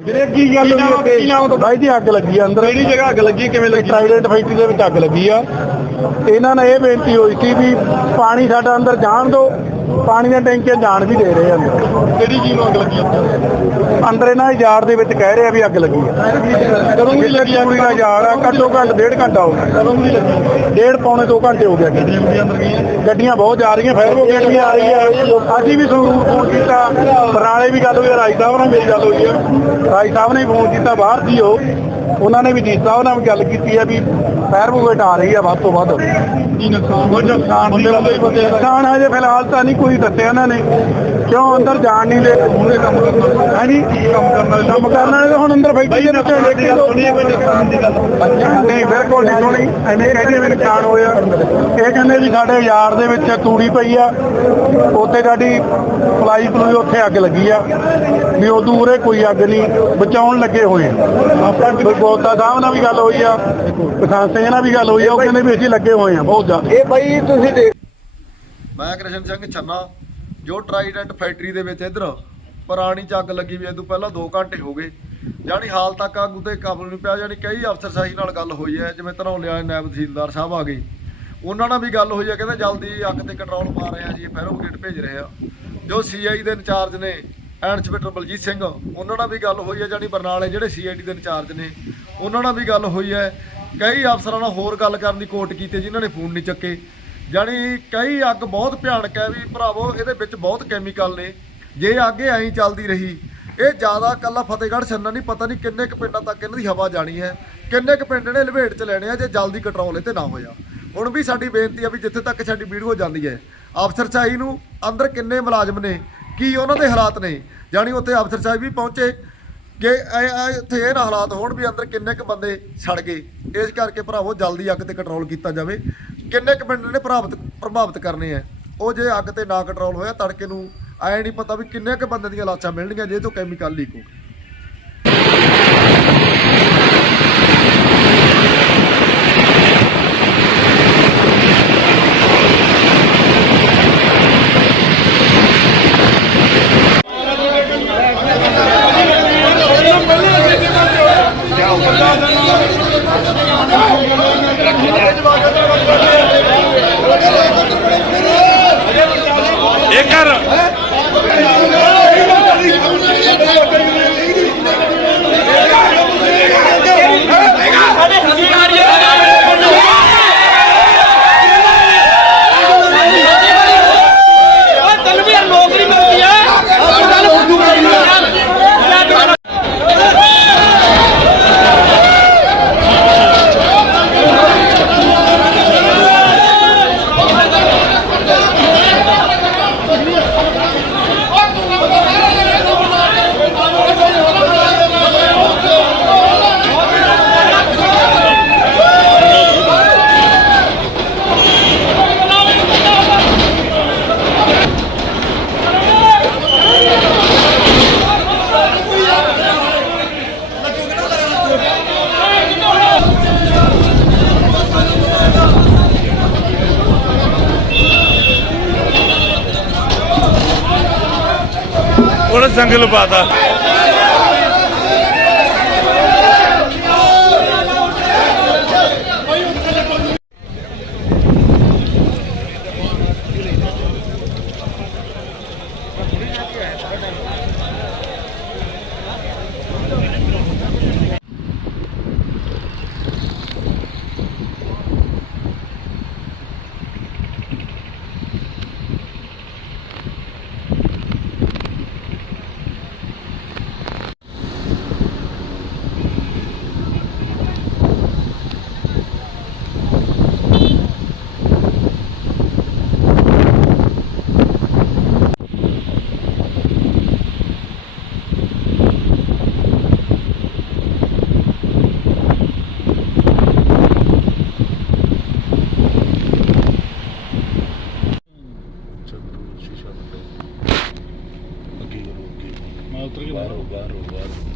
ਵੀਰੇ ਕੀ ਗੱਲ ਹੋਈ ਤੋਂ ਬਾਈ ਦੀ ਅੱਗ ਲੱਗੀ ਆ ਅੰਦਰ। ਕਿਹੜੀ ਜਗ੍ਹਾ ਅੱਗ ਲੱਗੀ ਕਿਵੇਂ ਲੱਗੀ? ਟ੍ਰਾਈਡੈਂਟ ਫੈਕਟਰੀ ਦੇ ਵਿੱਚ ਅੱਗ ਲੱਗੀ ਆ। ਇਹਨਾਂ ਨੇ ਇਹ ਬੇਨਤੀ ਹੋਈ ਸੀ ਵੀ ਪਾਣੀ ਸਾਡਾ ਅੰਦਰ ਜਾਣ ਦਿਓ। ਪਾਣੀ ਦੀਆਂ ਟੈਂਕੀਆਂ ਜਾਣ ਵੀ ਦੇ ਰਹੇ ਆ। ਅੰਦਰ ਕਿਹੜੀ ਚੀਜ਼ ਨੂੰ ਅੱਗ ਲੱਗੀ ਅੰਦਰ ਇਹਨਾਂ ਦੀ ਯਾਰ ਦੇ ਵਿੱਚ ਕਹਿ ਰਹੇ ਆ ਵੀ ਅੱਗ ਲੱਗੀ ਆ। ਕਦੋਂ ਦੀ ਲੱਗੀ ਪੂਰੀ ਦਾ ਯਾਰ ਆ ਘੱਟੋ ਘੱਟ ਡੇਢ ਘੰਟਾ ਹੋ ਗਿਆ। ਕਦੋਂ ਦੀ ਲੱਗੀ ਡੇਢ ਪੌਣੇ 2 ਘੰਟੇ ਹੋ ਅੱਗੇ। ਗੱਡੀਆਂ ਵੀ ਅੰਦਰ ਗਈਆਂ? ਗੱਡੀਆਂ ਬਹੁਤ ਜਾ ਰਹੀਆਂ ਫਾਇਰ ਬ੍ਰਿਗੇਡ ਵੀ ਆ ਰਹੀ ਹੈ ਅਸੀਂ ਵੀ ਫੋਨ ਕੀਤਾ। ਬਰਨਾਲੇ ਵੀ ਗੱਲ ਹੋਈ ਆ, ਰਾਜ ਸਾਹਿਬ ਨਾਲ ਮੇਰੀ ਗੱਲ ਹੋਈ ਹੈ ਰਾਜ ਸਾਹਿਬ ਨੇ ਫੋਨ ਕੀਤਾ ਬਾਹਰ ਉਹ। ਉਹਨਾਂ ਨੇ ਵੀ ਡੀ ਸਾਹਿਬ ਨਾਲ ਵੀ ਗੱਲ ਕੀਤੀ ਹੈ ਵੀ ਫਾਇਰ ਬ੍ਰਿਗੇਡ ਆ ਰਹੀ ਹੈ ਵੱਧ ਤੋਂ ਵੱਧ। ਕੀ ਨੁਕਸਾਨ? ਕੋਈ ਨੁਕਸਾਨ ਬੰਦੇ ਹਜੇ ਫਿਲਹਾਲ ਤਾਂ ਨਹੀਂ ਕੋਈ ਦੱਸਿਆ ਇਹਨਾਂ ਨੇ। ਕਿਉਂ ਅੰਦਰ ਜਾਣ ਨਹੀਂ ਦੇ ਉਹਨੇ ਕੰਮ ਕਰਨਾ ਹਾਂਜੀ ਕੰਮ ਕਰਨ ਵਾਲੇ? ਕੰਮ ਕਰਨ ਵਾਲੇ ਤਾਂ ਹੁਣ ਅੰਦਰ ਬੈਠੇ ਵਿੱਚ ਦੇਖੀ ਸੁਣੀਏ ਕੋਈ ਨੁਕਸਾਨ ਦੀ ਗੱਲ ਨਹੀਂ ਬਿਲਕੁਲ ਨਹੀਂ ਸੁਣੀ। ਐਵੇਂ ਕਹਿੰਦੇ ਵੀ ਨੁਕਸਾਨ ਹੋਇਆ। ਇਹ ਕਹਿੰਦੇ ਵੀ ਸਾਡੇ ਯਾਰ ਦੇ ਵਿੱਚ ਤੂੜੀ ਪਈ ਆ। ਉੱਥੇ ਸਾਡੀ ਫਲਾਈ ਫਲੂਈ ਉੱਥੇ ਅੱਗ ਲੱਗੀ ਆ। ਵੀ ਉਹ ਦੂਰੇ ਕੋਈ ਅੱਗ ਨਹੀਂ। ਬਚਾਉਣ ਲੱਗੇ ਹੋਏ ਆਪਾਂ ਗੋਤਾ ਸਾਹਿਬ ਨਾਲ ਵੀ ਗੱਲ ਹੋਈ ਆ ਕਿਸਾਨ ਸਿੰਘ ਨਾਲ ਵੀ ਗੱਲ ਹੋਈ ਆ ਉਹ ਕਹਿੰਦੇ ਵੀ ਅਸੀਂ ਲੱਗੇ ਹੋਏ ਆ ਬਹੁਤ ਜ਼ਿਆਦਾ। ਇਹ ਬਾਈ ਤੁਸੀਂ ਦੇਖ ਮੈਂ ਕ੍ਰਿਸ਼ਨ ਸਿੰਘ ਛੰਨਾ ਜੋ ਟਰਾਈਡੈਂਟ ਫੈਕਟਰੀ ਦੇ ਵਿੱਚ ਇਧਰ ਪੁਰਾਣੀ ਚ ਅੱਗ ਲੱਗੀ ਵੀ ਇਹ ਤੋਂ ਪਹਿਲਾਂ 2 ਘੰਟੇ ਹੋ ਗਏ। ਜਾਣੀ ਹਾਲ ਤੱਕ ਅੱਗ ਉਤੇ ਕਾਬੂ ਨਹੀਂ ਪਿਆ ਜਾਣੀ ਕਈ ਅਫਸਰਸ਼ਾਹੀ ਨਾਲ ਗੱਲ ਹੋਈ ਹੈ ਜਿਵੇਂ ਧਨੌਲੇ ਵਾਲੇ ਨਾਇਬ ਤਹਿਸੀਲਦਾਰ ਸਾਹਿਬ ਆ ਗਏ। ਉਹਨਾਂ ਨਾਲ ਵੀ ਗੱਲ ਹੋਈ ਹੈ ਕਹਿੰਦੇ ਜਲਦੀ ਅੱਗ ਤੇ ਕੰਟਰੋਲ ਪਾ ਰਹੇ ਆ ਜੀ ਫਾਇਰ ਬ੍ਰਿਗੇਡ ਭੇਜ ਰਹੇ ਆ। ਜੋ ਸੀਆਈ ਦੇ ਇੰਚਾਰਜ ਨੇ ਐਂਡ ਇੰਸਪੈਕਟਰ ਬਲਜੀਤ ਸਿੰਘ, ਉਹਨਾਂ ਨਾਲ ਵੀ ਗੱਲ ਹੋਈ ਹੈ, ਜਾਣੀ ਬਰਨਾਲੇ ਜਿਹੜੇ ਸੀਆਈਡੀ ਦੇ ਇੰਚਾਰਜ ਨੇ, ਉਹਨਾਂ ਨਾਲ ਵੀ ਗੱਲ ਹੋਈ ਹੈ। ਕਈ ਅਫਸਰਾਂ ਨਾਲ ਹੋਰ ਗੱਲ ਕਰਨ ਦੀ ਕੋਟ ਕੀਤੀ, ਜਿਨ੍ਹਾਂ ਨੇ ਫੋਨ ਨਹੀਂ ਚੱਕੇ। ਜਾਣੀ ਕਈ ਅੱਗ ਬਹੁਤ ਭਿਆਨਕ ਹੈ ਵੀ ਭਰਾਵੋ, ਇਹਦੇ ਵਿੱਚ ਬਹੁਤ ਕੈਮੀਕਲ ਨੇ। ਜੇ ਅੱਗੇ ਐਂ ਚੱਲਦੀ ਰਹੀ, ਇਹ ਜ਼ਿਆਦਾ ਕੱਲਾ ਫਤਿਹਗੜ੍ਹ ਛੰਨਾ ਨਹੀਂ, ਪਤਾ ਨਹੀਂ ਕਿੰਨੇ ਕੁ ਪਿੰਡਾਂ ਤੱਕ ਇਹਨਾਂ ਦੀ ਹਵਾ ਜਾਣੀ ਹੈ, ਕਿੰਨੇ ਕੁ ਪਿੰਡ ਨੇ ਲਪੇਟ ਚ ਲੈਣੇ ਆ, ਜੇ ਜਲਦੀ ਕੰਟਰੋਲ ਇਹ ਤੇ ਨਾ ਹੋਇਆ। ਹੁਣ ਵੀ ਸਾਡੀ ਬੇਨਤੀ ਆ ਵੀ ਜਿੱਥੇ ਤੱਕ ਸਾਡੀ ਵੀਡੀਓ ਜਾਂਦੀ ਹੈ, ਅਫਸਰ ਚਾਹੀ ਨੂੰ ਅੰਦਰ ਕਿੰਨੇ ਮੁਲਾਜ਼ਮ ਨੇ ਕੀ ਉਹਨਾਂ ਦੇ ਹਾਲਾਤ ਨੇ? ਜਾਣੀ ਉੱਥੇ ਅਫਸਰ ਸਾਹਿਬ ਵੀ ਪਹੁੰਚੇ ਕਿ ਐ- ਐ ਇੱਥੇ ਇਹ ਨਾ ਹਾਲਾਤ ਹੋਣ ਵੀ ਅੰਦਰ ਕਿੰਨੇ ਕੁ ਬੰਦੇ ਸੜ ਗਏ। ਇਸ ਕਰਕੇ ਭਰਾਵੋ ਜਲਦੀ ਅੱਗ ਤੇ ਕੰਟਰੋਲ ਕੀਤਾ ਜਾਵੇ। ਕਿੰਨੇ ਕੁ ਪਿੰਡ ਨੇ ਪ੍ਰਭਾਵਿਤ ਪ੍ਰਭਾਵਿਤ ਕਰਨੇ ਆ? ਉਹ ਜੇ ਅੱਗ ਤੇ ਨਾ ਕੰਟਰੋਲ ਹੋਇਆ ਤੜਕੇ ਨੂੰ ਐ ਨਹੀਂ ਪਤਾ ਵੀ ਕਿੰਨੇ ਕੁ ਬੰਦੇ ਦੀਆਂ ਲਾਸ਼ਾਂ ਮਿਲਣਗੀਆਂ ਜੇ ਤੋਂ ਕੈਮੀਕਲ ਲੀਕ ਹੋ ਤੈਨੂੰ ਵੀ जंगल पाता baru baru baru